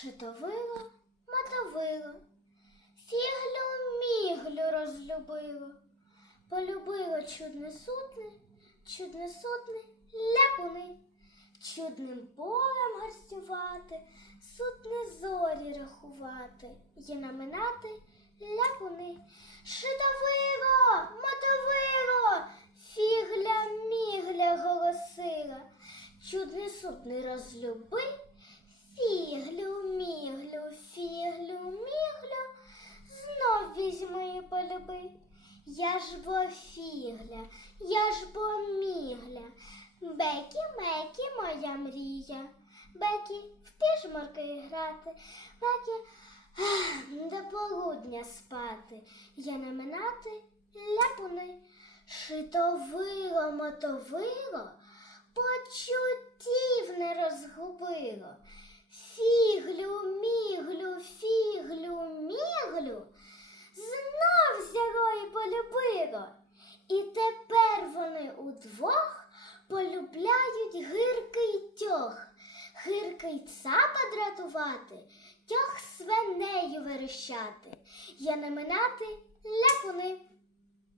шитовило, мотовило, фіглю міглю розлюбило, полюбило чудне сутне, чудне сутне ляпуни, чудним полем гарстювати, сутне зорі рахувати, і наминати ляпуни, шитовило, мотовило, фігля мігля голосила, чудний сутний розлюби, фіглю візьми. Я ж бо фігля, я ж бо мігля, Бекі мекі моя мрія. Бекі в пішмарки грати, Бекі до полудня спати, я наминати ляпуни, шитовило, мотовило, почуттів не розгубило. Фіглю, міглю, фіглю, міглю, знов взяло і полюбило. І тепер вони удвох полюбляють гиркий тьох, гиркий цапа дратувати, тьох свинею верещати, я наминати ляпуни.